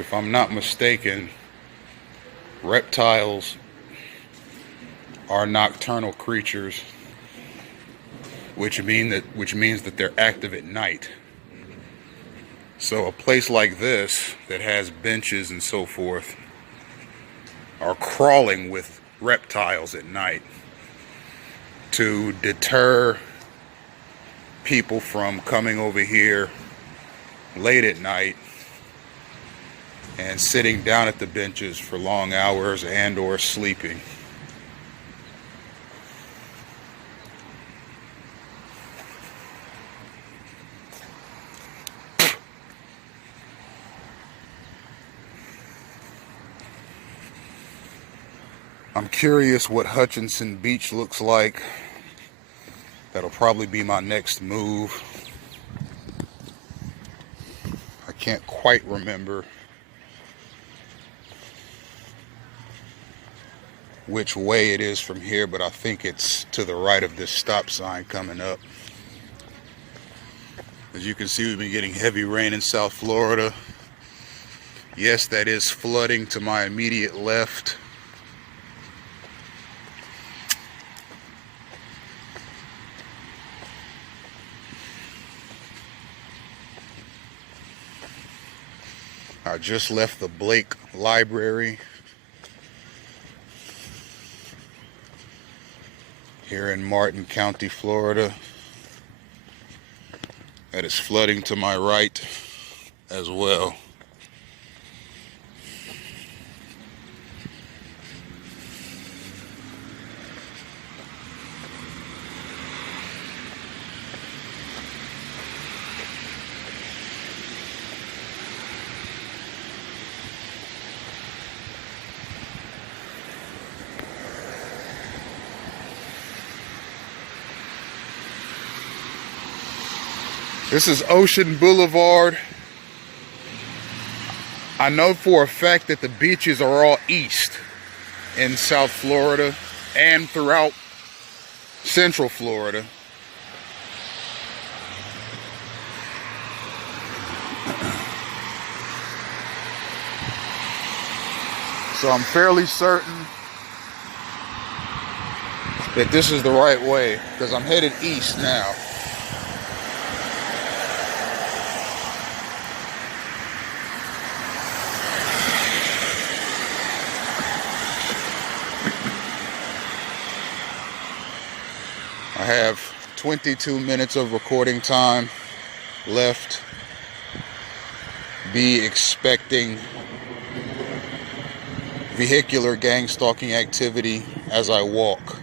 if I'm not mistaken, reptiles are nocturnal creatures, which means that they're active at night. So a place like this that has benches and so forth are crawling with reptiles at night to deter people from coming over here late at night and sitting down at the benches for long hours and or sleeping. I'm curious what Hutchinson Beach looks like. That'll probably be my next move. I can't quite remember which way it is from here, but I think it's to the right of this stop sign coming up. As you can see, we've been getting heavy rain in South Florida. Yes, that is flooding to my immediate left. I just left the Blake Library here in Martin County, Florida. That is flooding to my right as well. This is Ocean Boulevard. I know for a fact that the beaches are all east in South Florida and throughout Central Florida. So I'm fairly certain that this is the right way because I'm headed east now. I have 22 minutes of recording time left. Be expecting vehicular gang stalking activity as I walk.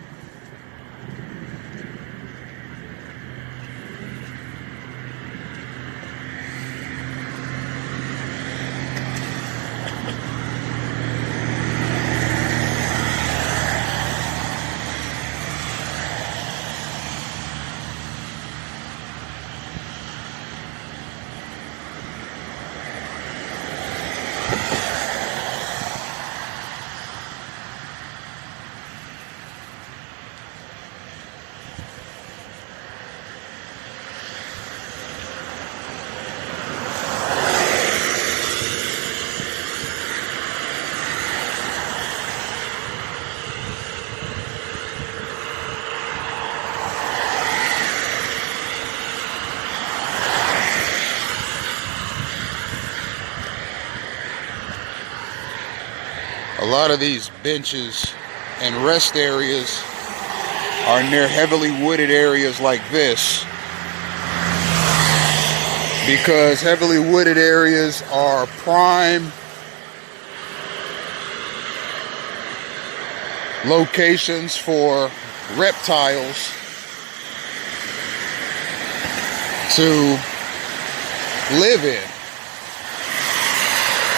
A lot of these benches and rest areas are near heavily wooded areas like this, because heavily wooded areas are prime locations for reptiles to live in.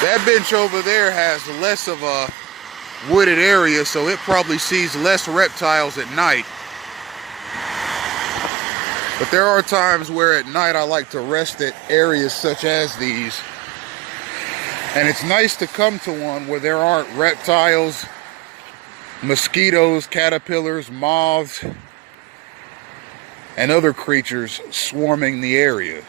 That bench over there has less of a wooded area, so it probably sees less reptiles at night. But there are times where at night I like to rest at areas such as these. And it's nice to come to one where there aren't reptiles, mosquitoes, caterpillars, moths, and other creatures swarming the area.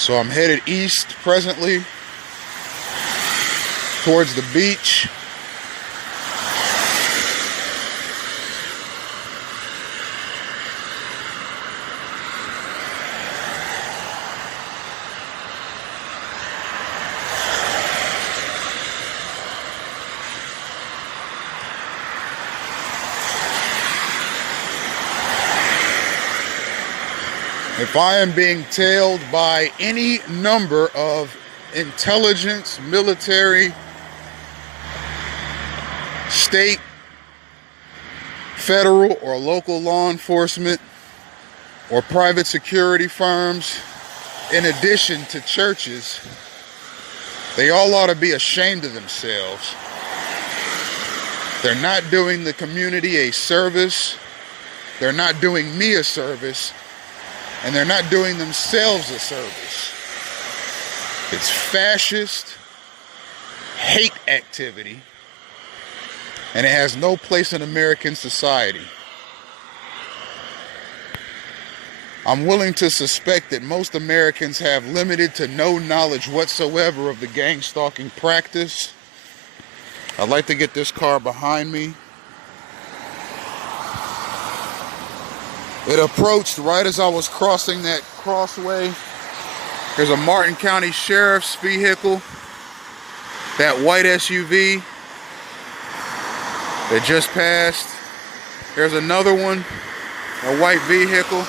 So I'm headed east presently towards the beach. If I am being tailed by any number of intelligence, military, state, federal, or local law enforcement, or private security firms, in addition to churches, they all ought to be ashamed of themselves. They're not doing the community a service. They're not doing me a service. And they're not doing themselves a service. It's fascist hate activity, and it has no place in American society. I'm willing to suspect that most Americans have limited to no knowledge whatsoever of the gang stalking practice. I'd like to get this car behind me. It approached right as I was crossing that crossway. There's a Martin County Sheriff's vehicle, that white SUV that just passed. There's another one, a white vehicle.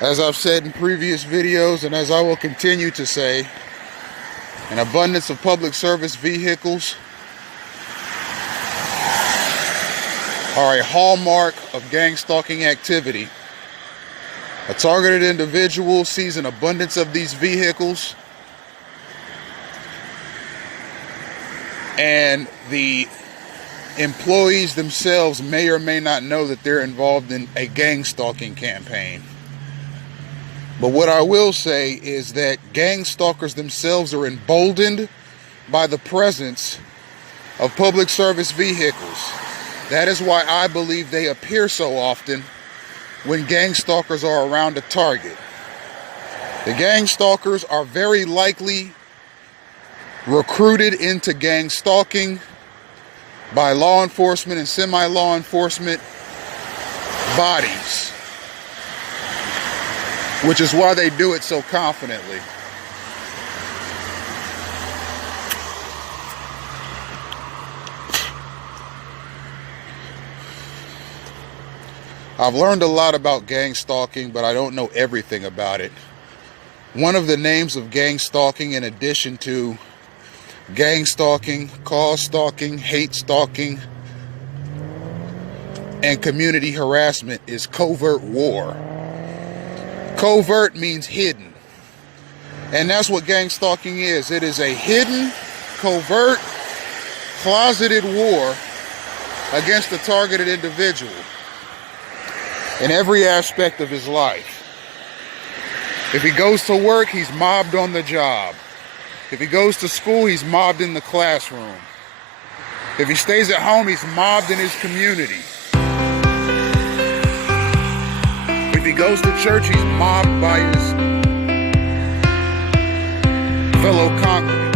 As I've said in previous videos, and as I will continue to say, an abundance of public service vehicles are a hallmark of gang stalking activity. A targeted individual sees an abundance of these vehicles, and the employees themselves may or may not know that they're involved in a gang stalking campaign. But what I will say is that gang stalkers themselves are emboldened by the presence of public service vehicles. That is why I believe they appear so often when gang stalkers are around a target. The gang stalkers are very likely recruited into gang stalking by law enforcement and semi-law enforcement bodies, which is why they do it so confidently. I've learned a lot about gang stalking, but I don't know everything about it. One of the names of gang stalking, in addition to gang stalking, cause stalking, hate stalking, and community harassment, is covert war. Covert means hidden. And that's what gang stalking is. It is a hidden, covert, closeted war against a targeted individual in every aspect of his life. If he goes to work, he's mobbed on the job. If he goes to school, he's mobbed in the classroom. If he stays at home, he's mobbed in his community. If he goes to church, he's mobbed by his fellow congregants.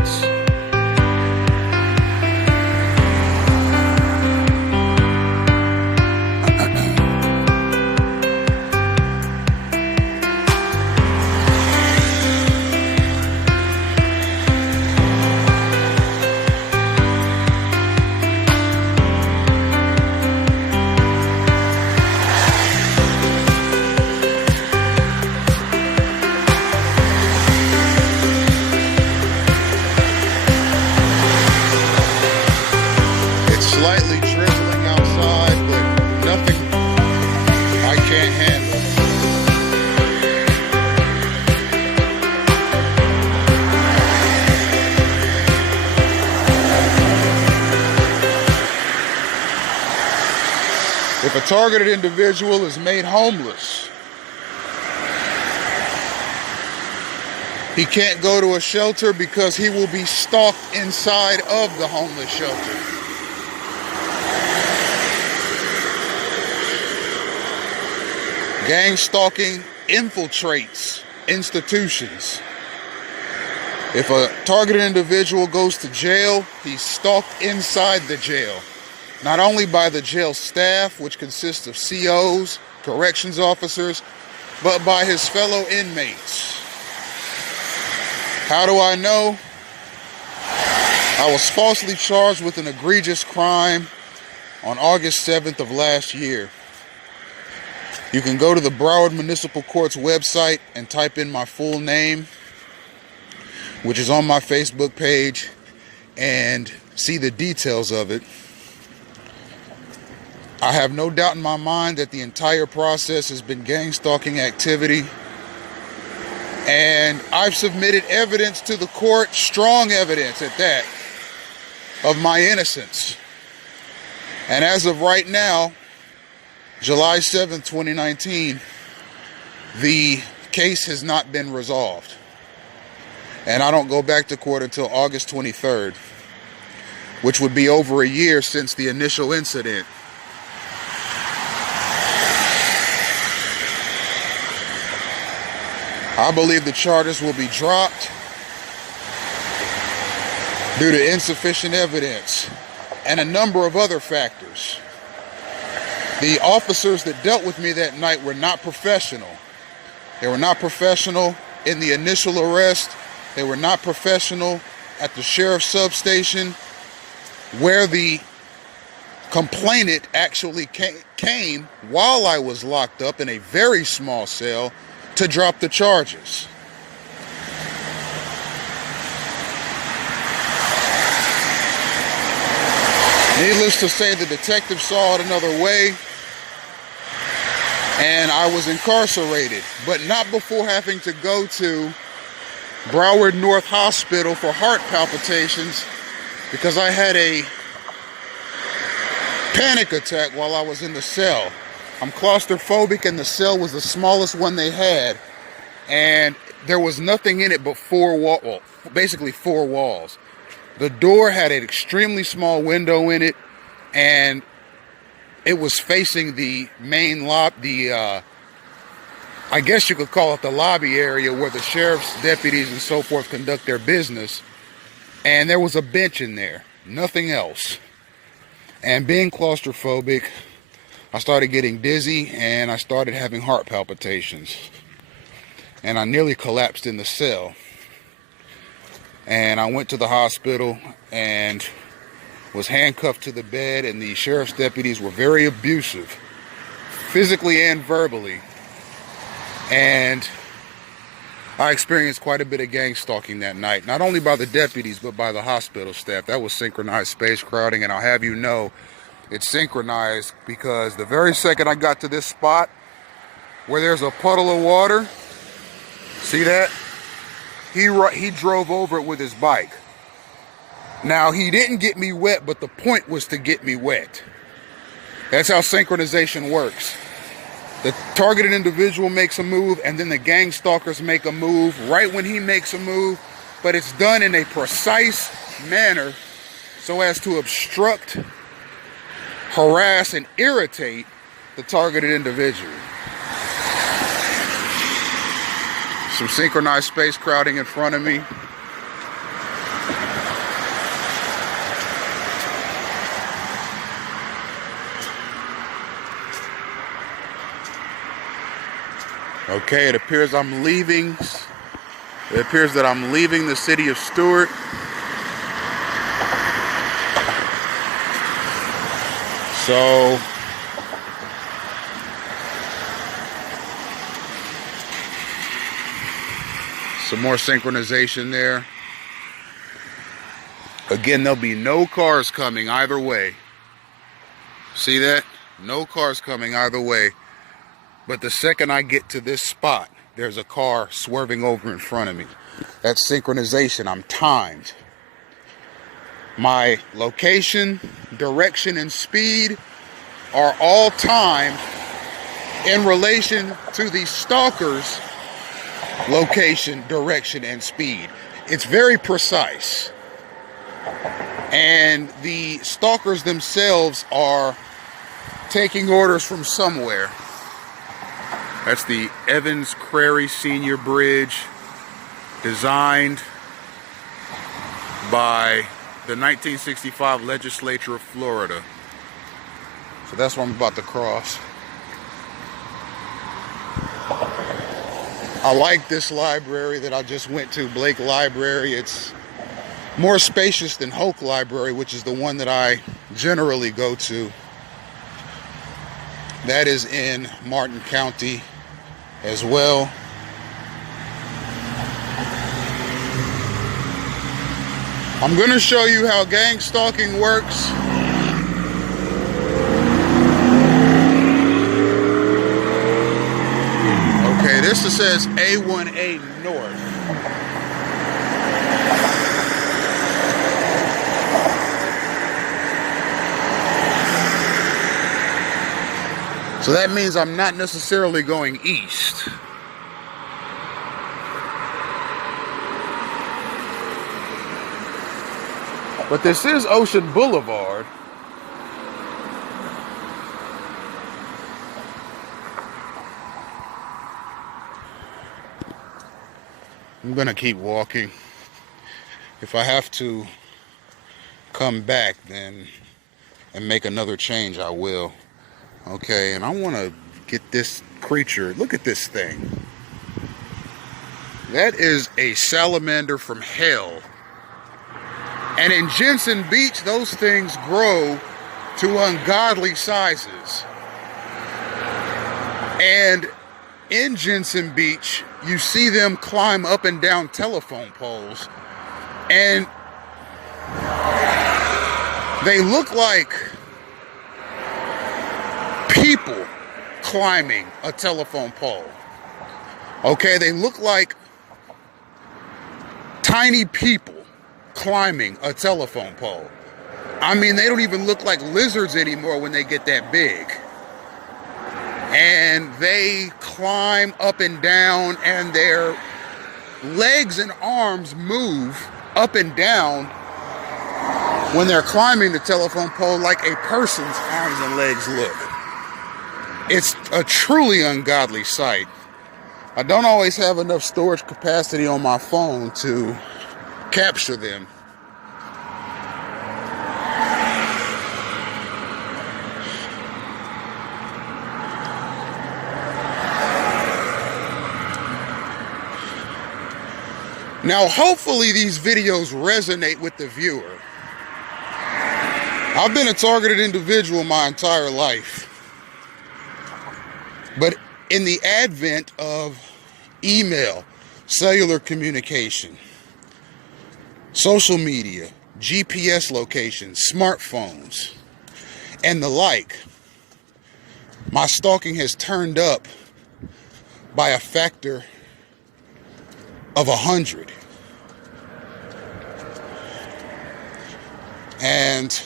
If a targeted individual is made homeless, He can't go to a shelter because he will be stalked inside of the homeless shelter. Gang stalking infiltrates institutions. If a targeted individual goes to jail, he's stalked inside the jail. Not only by the jail staff, which consists of COs, corrections officers, but by his fellow inmates. How do I know? I was falsely charged with an egregious crime on August 7th of last year. You can go to the Broward Municipal Court's website and type in my full name, which is on my Facebook page, and see the details of it. I have no doubt in my mind that the entire process has been gang stalking activity. And I've submitted evidence to the court, strong evidence at that, of my innocence. And as of right now, July 7th, 2019, the case has not been resolved. And I don't go back to court until August 23rd, which would be over a year since the initial incident. I believe the charges will be dropped due to insufficient evidence and a number of other factors. The officers that dealt with me that night were not professional. They were not professional in the initial arrest. They were not professional at the sheriff's substation, where the complainant actually came while I was locked up in a very small cell to drop the charges. Needless to say, the detective saw it another way, and I was incarcerated, but not before having to go to Broward North Hospital for heart palpitations because I had a panic attack while I was in the cell. I'm claustrophobic, and the cell was the smallest one they had, and there was nothing in it but basically four walls. The door had an extremely small window in it, and it was facing the main lobby, I guess you could call it the lobby area where the sheriff's deputies and so forth conduct their business, and there was a bench in there, nothing else. And being claustrophobic, I started getting dizzy, and I started having heart palpitations. And I nearly collapsed in the cell. And I went to the hospital and was handcuffed to the bed, and the sheriff's deputies were very abusive, physically and verbally. And I experienced quite a bit of gang stalking that night, not only by the deputies, but by the hospital staff. That was synchronized space crowding, and I'll have you know, it's synchronized because the very second I got to this spot where there's a puddle of water, see that? He drove over it with his bike. Now, he didn't get me wet, but the point was to get me wet. That's how synchronization works. The targeted individual makes a move, and then the gang stalkers make a move right when he makes a move, but it's done in a precise manner so as to obstruct, harass, and irritate the targeted individual. Some synchronized space crowding in front of me. Okay, it appears that I'm leaving the city of Stuart. So some more synchronization there. Again, there'll be no cars coming either way. See that? No cars coming either way. But the second I get to this spot, there's a car swerving over in front of me. That's synchronization. I'm timed. My location, direction, and speed are all timed in relation to the stalkers location, direction, and speed. It's very precise. And the stalkers themselves are taking orders from somewhere. That's the Evans Crary Senior Bridge, designed by the 1965 legislature of Florida. So that's what I'm about to cross. I like this library that I just went to, Blake Library. It's more spacious than Hoke Library, which is the one that I generally go to. That is in Martin County as well. I'm going to show you how gang stalking works. Okay, this says A1A North. So that means I'm not necessarily going east. But this is Ocean Boulevard. I'm gonna keep walking. If I have to come back then and make another change, I will. Okay, and I want to get this creature. Look at this thing. That is a salamander from hell. And in Jensen Beach, those things grow to ungodly sizes. And in Jensen Beach, you see them climb up and down telephone poles. And they look like people climbing a telephone pole. Okay, they look like tiny people climbing a telephone pole. I mean, they don't even look like lizards anymore when they get that big. And they climb up and down, and their legs and arms move up and down when they're climbing the telephone pole like a person's arms and legs look. It's a truly ungodly sight. I don't always have enough storage capacity on my phone to capture them. Now, hopefully these videos resonate with the viewer. I've been a targeted individual my entire life. But in the advent of email, cellular communication, social media, GPS locations, smartphones, and the like, my stalking has turned up by a factor of 100. And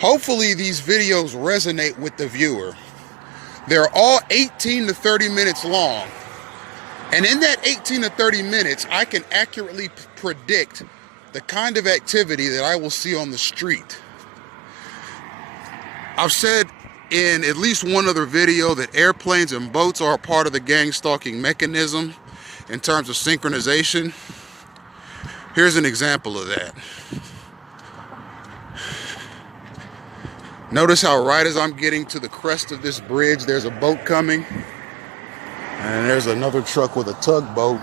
hopefully these videos resonate with the viewer. They're all 18 to 30 minutes long. And in that 18 to 30 minutes, I can accurately predict the kind of activity that I will see on the street. I've said in at least one other video that airplanes and boats are a part of the gang stalking mechanism in terms of synchronization. Here's an example of that. Notice how right as I'm getting to the crest of this bridge, there's a boat coming, and there's another truck with a tugboat.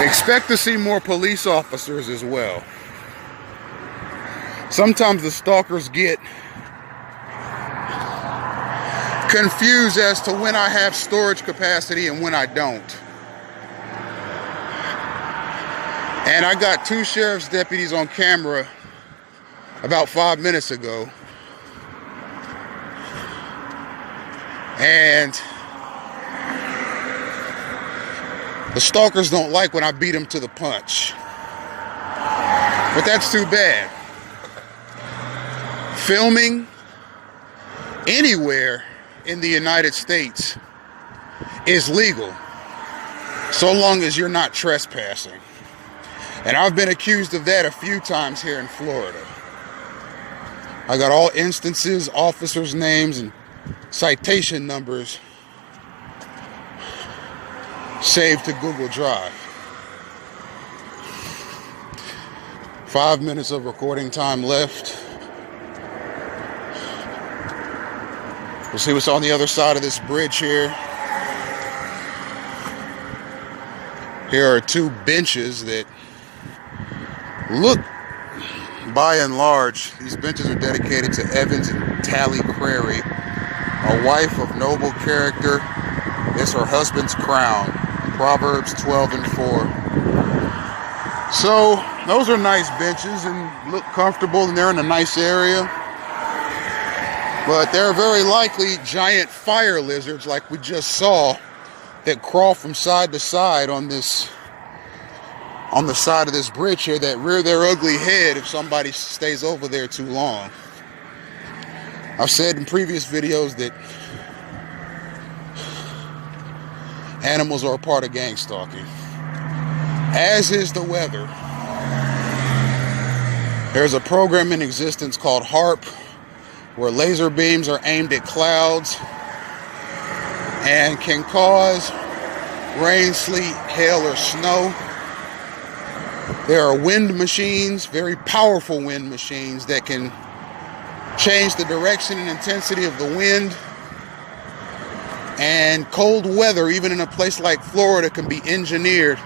Expect to see more police officers as well. Sometimes the stalkers get confused as to when I have storage capacity and when I don't. And I got 2 sheriff's deputies on camera about 5 minutes ago. And the stalkers don't like when I beat them to the punch. But that's too bad. Filming anywhere in the United States is legal, so long as you're not trespassing. And I've been accused of that a few times here in Florida. I got all instances, officers' names, and citation numbers saved to Google Drive. 5 minutes of recording time left. We'll see what's on the other side of this bridge here. Here are two benches that look, by and large, these benches are dedicated to Evans and Tally Crary, a wife of noble character. It's her husband's crown. Proverbs 12:4. So those are nice benches and look comfortable, and they're in a nice area. But there are very likely giant fire lizards like we just saw that crawl from side to side on the side of this bridge here, that rear their ugly head if somebody stays over there too long. I've said in previous videos that animals are a part of gang stalking, as is the weather. There's a program in existence called HARP, where laser beams are aimed at clouds and can cause rain, sleet, hail, or snow. There are wind machines, very powerful wind machines, that can change the direction and intensity of the wind. And cold weather, even in a place like Florida, can be engineered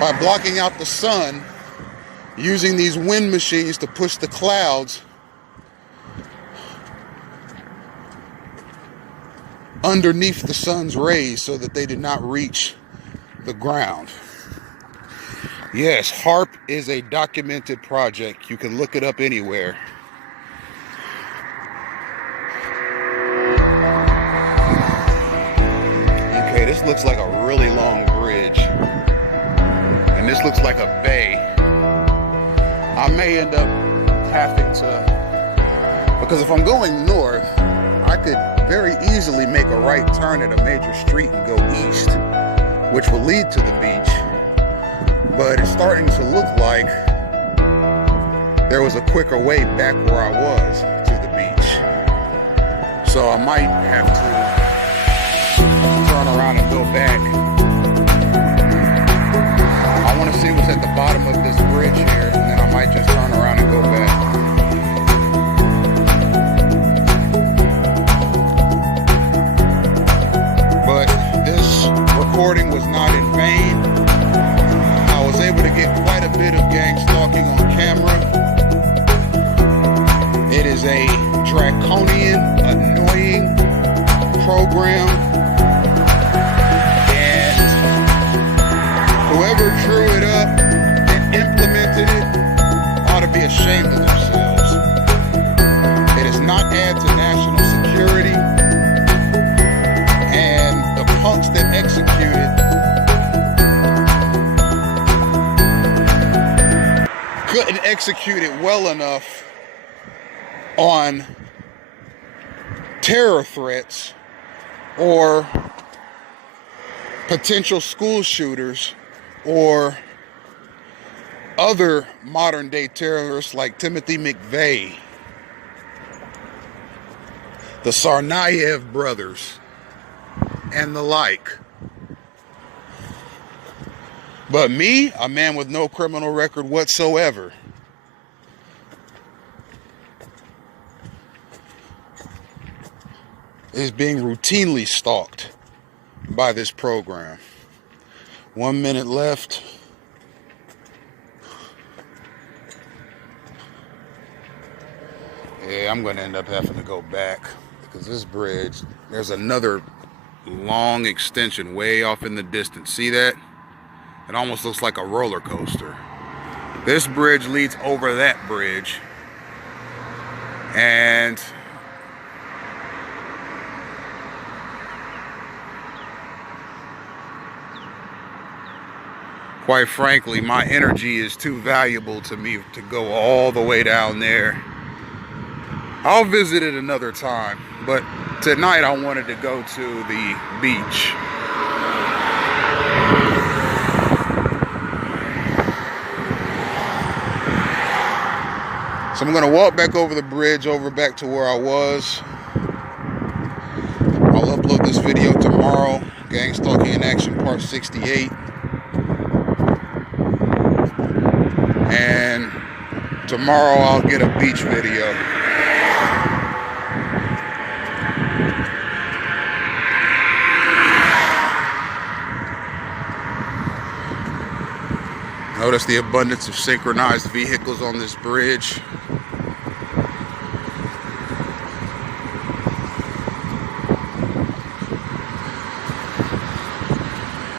by blocking out the sun, using these wind machines to push the clouds underneath the sun's rays so that they did not reach the ground. Yes, HARP is a documented project. You can look it up anywhere. Okay, this looks like a really long bridge. And this looks like a bay. I may end up having to, because if I'm going north, I could very easily make a right turn at a major street and go east, which will lead to the beach. But it's starting to look like there was a quicker way back where I was to the beach. So I might have to turn around and go back. I want to see what's at the bottom of this bridge here, and then I might just turn around and go back. But this recording was not in vain. I was able to get quite a bit of gang stalking on camera. It is a draconian, annoying program, and whoever drew it up and implemented it ought to be ashamed of themselves. It does not add to national security, and the punks that execute it couldn't execute it well enough on terror threats or potential school shooters or other modern day terrorists like Timothy McVeigh, the Tsarnaev brothers, and the like. But me, a man with no criminal record whatsoever, is being routinely stalked by this program. 1 minute left. Yeah, I'm going to end up having to go back because this bridge, there's another long extension way off in the distance. See that? It almost looks like a roller coaster. This bridge leads over that bridge. And quite frankly, my energy is too valuable to me to go all the way down there. I'll visit it another time, but tonight I wanted to go to the beach. So I'm going to walk back over the bridge, over back to where I was. I'll upload this video tomorrow. Gang-stalking in action part 68. And tomorrow I'll get a beach video. Notice the abundance of synchronized vehicles on this bridge.